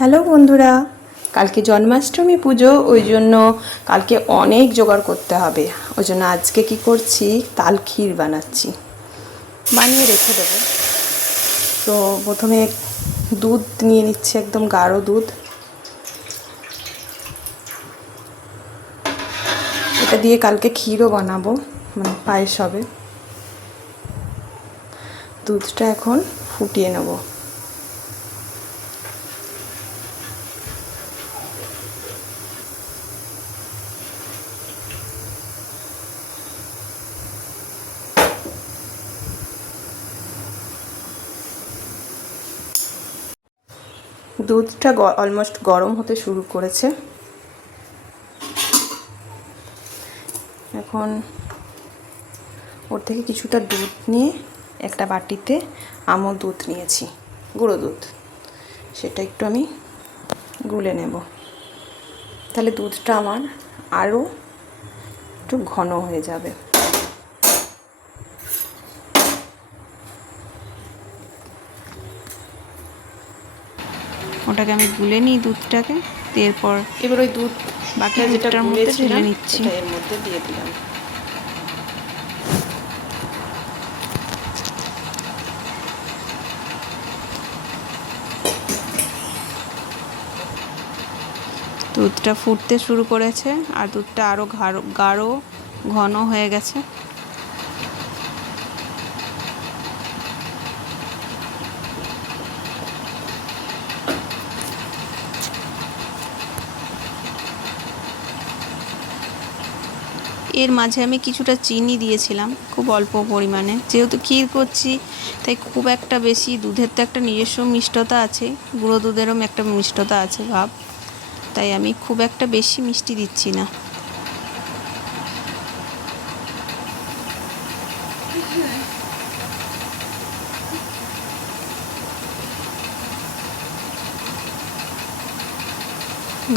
Hello বন্ধুরা, কালকে জন্মাষ্টমী পুজো, ওই জন্য কালকে অনেক জোগাড় করতে হবে। ওই জন্য আজকে কি করছি, তাল ক্ষীর বানাচ্ছি, বানিয়ে রেখে দেবো। তো প্রথমে দুধ নিয়ে নিচ্ছি, একদম গাঢ় দুধ। এটা দিয়ে কালকে ক্ষীরও বানাবো, মানে পায়েস হবে। দুধটা এখন ফুটিয়ে নেব। দুধটা অলমোস্ট গরম হতে শুরু করেছে। এখন ওর থেকে কিছুটা দুধ নিয়ে একটা বাটিতে আমল দুধ নিয়েছি, গুঁড়ো দুধ, সেটা একটু আমি গুলে নেব। তাহলে দুধটা আমার আরও একটু ঘন হয়ে যাবে। ওটাকে আমি গুলে নিই দুধটাকে, এরপর এবার ওই দুধ বাকি যেটা দুধটার মধ্যে ঢেলে গুলেছিলাম নিচ্ছি। এর মধ্যে দিয়ে দিলাম। দুধটা ফুটতে শুরু করেছে আর দুধটা আরও গাঢ় ঘন হয়ে গেছে। এর মাঝে আমি কিছুটা চিনি দিয়েছিলাম, খুব অল্প পরিমাণে, যেহেতু ক্ষীর করছি তাই খুব একটা বেশি, দুধের তো একটা নিজস্ব মিষ্টতা আছে, গুঁড়ো দুধেরও একটা মিষ্টতা আছে ভাব, তাই আমি খুব একটা বেশি মিষ্টি দিচ্ছি না।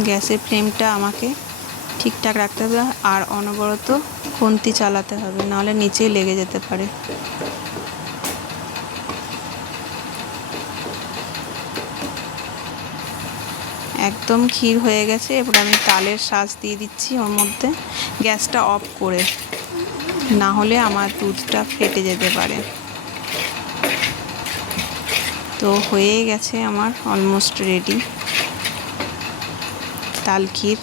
গ্যাসের ফ্লেমটা আমাকে ঠিকঠাক রাখতে হবে আর অনবরত খুন্তি চালাতে হবে, নাহলে নিচেই লেগে যেতে পারে। একদম ক্ষীর হয়ে গেছে। এবার আমি তালের শাঁস দিয়ে দিচ্ছি ওর মধ্যে, গ্যাসটা অফ করে, না হলে আমার দুধটা ফেটে যেতে পারে। তো হয়ে গেছে আমার অলমোস্ট রেডি তাল ক্ষীর।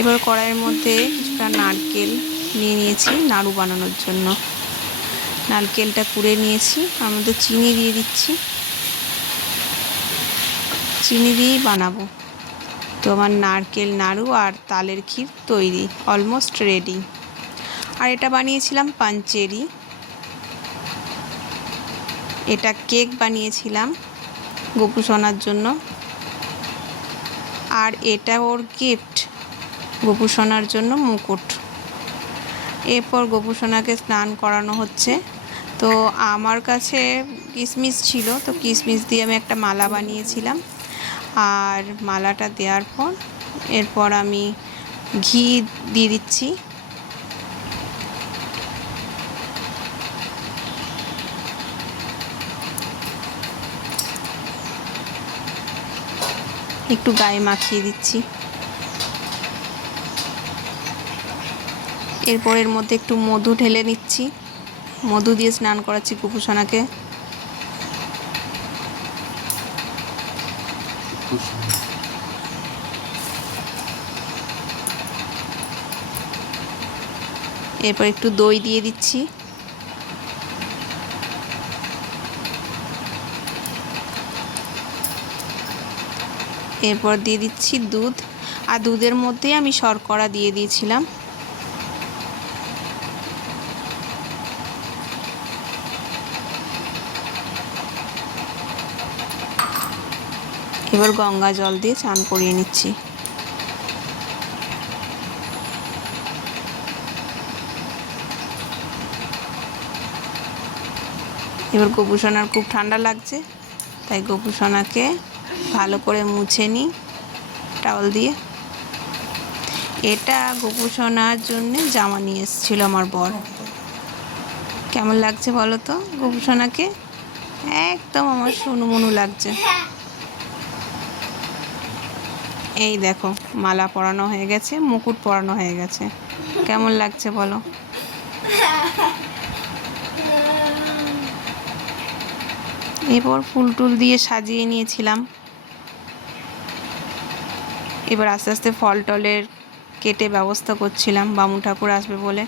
এবার কড়াইয়ের মধ্যে কিছুটা নারকেল নিয়ে নিয়েছি নাড়ু বানানোর জন্য। নারকেলটা কুড়ে নিয়েছি, তার মধ্যে চিনি দিয়ে দিচ্ছি, চিনি দিয়েই বানাবো। তো আমার নারকেল নাড়ু আর তালের ক্ষীর তৈরি, অলমোস্ট রেডি। আর এটা বানিয়েছিলাম পাঞ্চেরি, এটা কেক বানিয়েছিলাম গোপু সোনার জন্য, আর এটা ওর গিফট, গোপু সোনার জন্য মুকুট। এরপর গোপু সোনাকে স্নান করানো হচ্ছে। তো আমার কাছে কিশমিশ ছিল, তো কিশমিশ দিয়ে আমি একটা মালা বানিয়েছিলাম। আর মালাটা দেওয়ার পর এরপর আমি ঘি দিয়ে দিচ্ছি। একটু গায়ে মাখিয়ে দিচ্ছি। এরপর এর মধ্যে একটু মধু ঢেলে নিচ্ছি, মধু দিয়ে স্নান করাচ্ছি গোপু সোনাকে। এরপর একটু দই দিয়ে দিচ্ছি। এরপর দিয়ে দিচ্ছি দুধ, আর দুধের মধ্যেই আমি শর্করা দিয়ে দিয়েছিলাম। এবার গঙ্গা জল দিয়ে স্নান করিয়ে নিচ্ছি। এবার গোপু সোনার খুব ঠান্ডা লাগছে, তাই গোপু সোনাকে ভালো করে মুছে নিই টাওয়াল দিয়ে। এটা গোপু সোনার জন্যে জামা নিয়ে এসেছিল আমার বর। কেমন লাগছে বলো তো গোপু সোনাকে? একদম আমার সোনু মনু লাগছে। এই দেখো মালা পরানো হয়ে গেছে, মুকুট পরানো হয়ে গেছে। কেমন লাগছে বলো? এরপর ফুল টুল দিয়ে সাজিয়ে নিয়েছিলাম। এবার আস্তে আস্তে ফল টলের কেটে ব্যবস্থা করছিলাম, বামুন ঠাকুর আসবে বলে।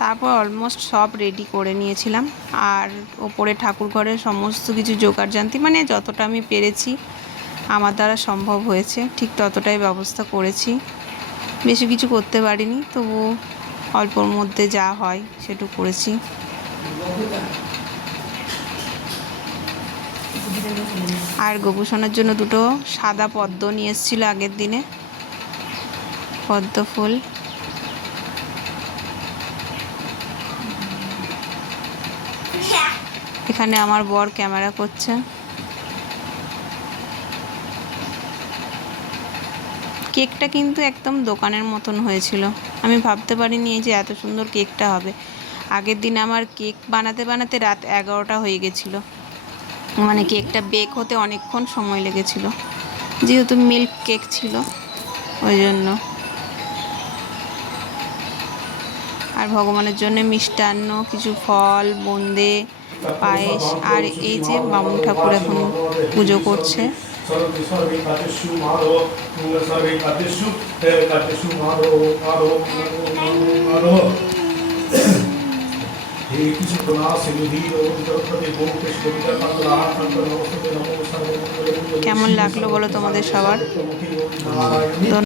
তারপর অলমোস্ট সব রেডি করে নিয়েছিলাম। আর ওপরে ঠাকুর ঘরের সমস্ত কিছু জোগাড় জানতি, মানে যতটা আমি পেরেছি, আমার দ্বারা সম্ভব হয়েছে ঠিক ততটাই ব্যবস্থা করেছি। বেশি কিছু করতে পারিনি, তবু অল্পর মধ্যে যা হয় সেটুকু করেছি। আর গোপুসোনার জন্য দুটো সাদা পদ্ম নিয়ে এসেছিলো আগের দিনে, পদ্ম ফুল। এখানে আমার বর ক্যামেরা করছে। কেকটা কিন্তু একদম দোকানের মতন হয়েছিল। আমি ভাবতে পারিনি যে এত সুন্দর কেকটা হবে। আগের দিন আমার কেক বানাতে বানাতে রাত 11টা হয়ে গেছিলো, মানে কেকটা বেক হতে অনেকক্ষণ সময় লেগেছিল, যেহেতু মিল্ক কেক ছিল ওই জন্য। আর ভগবানের জন্য মিষ্টান্ন, কিছু ফল, বোঁদে, পায়েস। আর এই যে বামুন ঠাকুর এখন পুজো করছে। কেমন লাগলো বলো তোমাদের সবার?